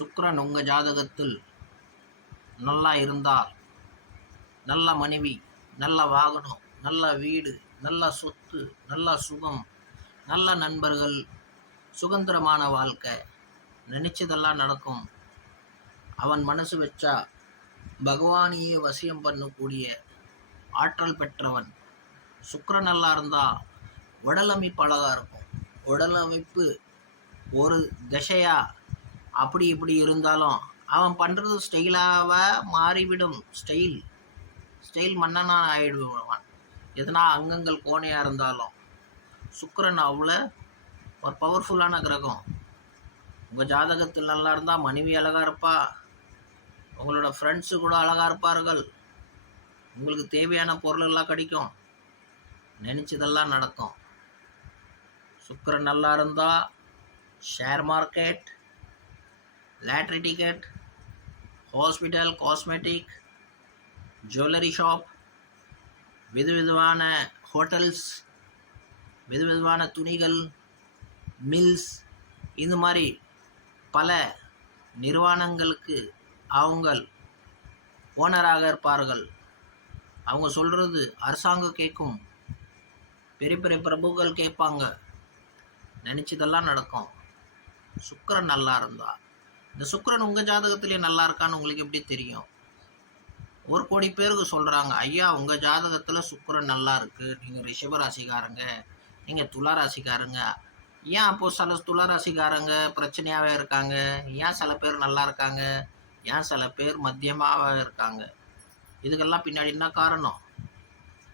சுக்கிரன் உங்கள் ஜாதகத்தில் நல்லா இருந்தால் நல்ல மனைவி, நல்ல வாகனம், நல்ல வீடு, நல்ல சொத்து, நல்ல சுகம், நல்ல நண்பர்கள், சுதந்திரமான வாழ்க்கை, நினச்சதெல்லாம் நடக்கும். அவன் மனசு வச்சா பகவானையே வசியம் பண்ணக்கூடிய ஆற்றல் பெற்றவன். சுக்கிரன் நல்லா இருந்தால் உடல் அமைப்பு அழகாக இருக்கும். உடல் அமைப்பு ஒரு திசையா அப்படி இப்படி இருந்தாலும் அவன் பண்ணுறது ஸ்டைலாக மாறிவிடும். ஸ்டைல் மன்னனாக ஆகிடுவான். எதனா அங்கங்கள் கோணையாக இருந்தாலும் சுக்கிரன் அவ்வளோ ஒரு பவர்ஃபுல்லான கிரகம். உங்கள் ஜாதகத்தில் நல்லா இருந்தால் மனைவி அழகாக இருப்பா, உங்களோட ஃப்ரெண்ட்ஸு கூட அழகாக இருப்பார்கள், உங்களுக்கு தேவையான பொருளெல்லாம் கிடைக்கும், நினச்சதெல்லாம் நடக்கும். சுக்கிரன் நல்லா இருந்தால் share market, lottery ticket, hospital, cosmetic, jewellery shop, விதவிதமான ஹோட்டல்ஸ், விதவிதமான துணிகள், மில்ஸ், இந்த மாதிரி பல நிறுவனங்களுக்கு அவங்கள் ஓனராக இருப்பார்கள். அவங்க சொல்கிறது அரசாங்கம் கேட்கும், பெரிய பெரிய பிரபுக்கள் கேட்பாங்க, நினச்சதெல்லாம் நடக்கும். சுக்கிரன் நல்லா இருந்தா. இந்த சுக்கிரன் உங்கள் ஜாதகத்திலே நல்லா இருக்கான்னு உங்களுக்கு எப்படி தெரியும்? 1 கோடி பேருக்கு சொல்கிறாங்க, ஐயா உங்கள் ஜாதகத்தில் சுக்கிரன் நல்லா இருக்குது, நீங்கள் ரிஷபராசிக்காரங்க, நீங்கள் துளாராசிக்காரங்க. ஏன் அப்போது சில துளாராசிக்காரங்க பிரச்சனையாகவே இருக்காங்க? ஏன் சில பேர் நல்லா இருக்காங்க? ஏன் சில பேர் மத்தியமாக இருக்காங்க? இதுக்கெல்லாம் பின்னாடி என்ன காரணம்?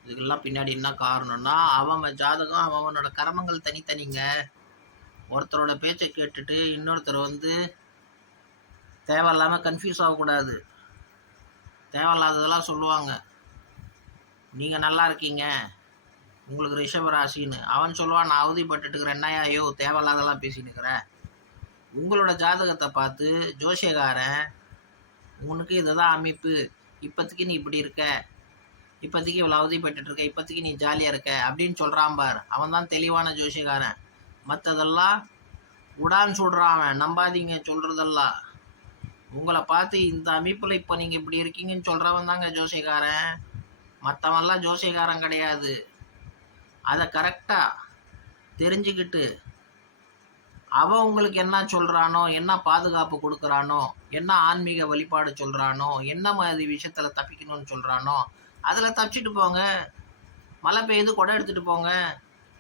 இதுக்கெல்லாம் பின்னாடி என்ன காரணம்னா அவன் ஜாதகம், அவனோட கர்மங்கள் தனித்தனிங்க. ஒருத்தரோட பேச்சை கேட்டுட்டு இன்னொருத்தர் தேவையில்லாமல் கன்ஃபியூஸ் ஆகக்கூடாது. தேவையில்லாததெல்லாம் சொல்லுவாங்க. நீங்கள் நல்லா இருக்கீங்க, உங்களுக்கு ரிஷபராசின்னு. அவன் சொல்லுவான், நான் அவதிப்பட்டுட்டுக்கிறேன், என்னையா ஐயோ தேவையில்லாதெல்லாம் பேசின்னு இருக்கிறேன். உங்களோட ஜாதகத்தை பார்த்து ஜோசியக்காரன் உனக்கு இதுதான் அமைப்பு, இப்போதைக்கு நீ இப்படி இருக்க, இப்போதைக்கு இவ்வளோ அவதிப்பட்டு இருக்க, இப்போதைக்கு நீ ஜாலியாக இருக்க அப்படின்னு சொல்கிறான் பார். அவன் தான் தெளிவான ஜோசியக்காரன். மற்றதெல்லாம் உடான்னு சொல்கிறான் அவன். நம்பாதீங்க சொல்கிறதெல்லாம். உங்களை பார்த்து இந்த அமைப்பில் இப்போ நீங்கள் இப்படி இருக்கீங்கன்னு சொல்கிறவன் தாங்க ஜோசியக்காரன். மற்றவன்லாம் ஜோசியக்காரன் கிடையாது. அதை கரெக்டாக தெரிஞ்சுக்கிட்டு அவன் உங்களுக்கு என்ன சொல்கிறானோ, என்ன பாதுகாப்பு கொடுக்குறானோ, என்ன ஆன்மீக வழிபாடு சொல்கிறானோ, என்ன மாதிரி விஷயத்தில் தப்பிக்கணும்னு சொல்கிறானோ அதில் தப்பிச்சிட்டு போங்க. மழை பெய்யுது கொடை எடுத்துகிட்டு போங்க,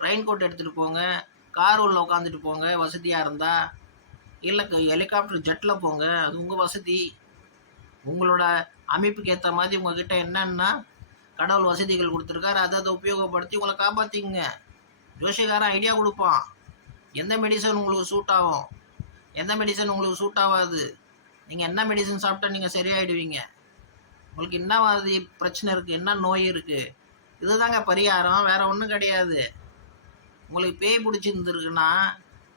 ரெயின் கோட் எடுத்துகிட்டு போங்க, கார் உள்ள உட்காந்துட்டு போங்க வசதியாக இருந்தால். இல்லை ஹெலிகாப்டர் ஜெட்டில் போங்க, அது உங்கள் வசதி. உங்களோட அமைப்புக்கு ஏற்ற மாதிரி உங்கள்கிட்ட என்னென்னா கடவுள் வசதிகள் கொடுத்துருக்காரு, அதை உபயோகப்படுத்தி உங்களை காப்பாற்றிங்க. ஜோசியக்காரன் ஐடியா கொடுப்பான். எந்த மெடிசன் உங்களுக்கு சூட் ஆகும், எந்த மெடிசன் உங்களுக்கு சூட் ஆகாது, நீங்கள் என்ன மெடிசன் சாப்பிட்டா நீங்கள் சரியாயிடுவீங்க, உங்களுக்கு என்ன மாதிரி பிரச்சனை இருக்குது, என்ன நோய் இருக்குது, இதுதாங்க பரிகாரம், வேறு ஒன்றும் கிடையாது. உங்களுக்கு பேய் பிடிச்சிருந்துருக்குன்னா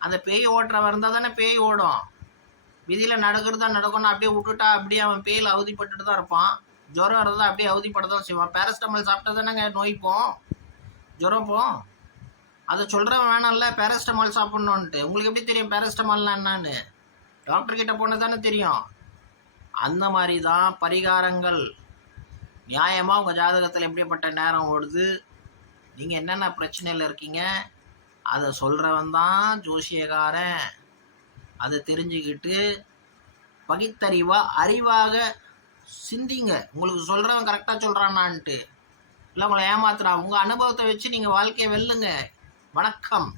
அந்த பேய் ஓட்டுறவன் இருந்தால் தானே பேய் ஓடும். விதியில் நடக்கிறது தான் நடக்கணும். அப்படியே விட்டுட்டா அப்படியே அவன் பேயில் அவதிப்பட்டுட்டு தான் இருப்பான். ஜுரம் இருந்தால் அப்படியே அவதிப்பட தான் செய்வான். பேராசிட்டமால் சாப்பிட்டா தானேங்க நோய்ப்போம், ஜுரப்போம். அதை சொல்கிறவன் வேணாம்ல பேராசிட்டமால் சாப்பிட்ணுன்ட்டு. உங்களுக்கு எப்படி தெரியும் பேராசிட்டமால்னா என்னான்னு? டாக்டர்கிட்ட போனால் தானே தெரியும். அந்த மாதிரி தான் பரிகாரங்கள். நியாயமாக உங்கள் ஜாதகத்தில் எப்படிப்பட்ட நேரம் ஓடுது, நீங்கள் என்னென்ன பிரச்சனையில் இருக்கீங்க, அதை சொல்கிறவன் தான் ஜோசியக்காரன். அதை தெரிஞ்சுக்கிட்டு அறிவாக சிந்திங்க. உங்களுக்கு சொல்கிறவன் கரெக்டாக சொல்கிறான்னான்ட்டு இல்லை உங்களை ஏமாத்துறான். உங்கள் அனுபவத்தை வச்சு நீங்கள் வாழ்க்கையை வெல்லுங்க. வணக்கம்.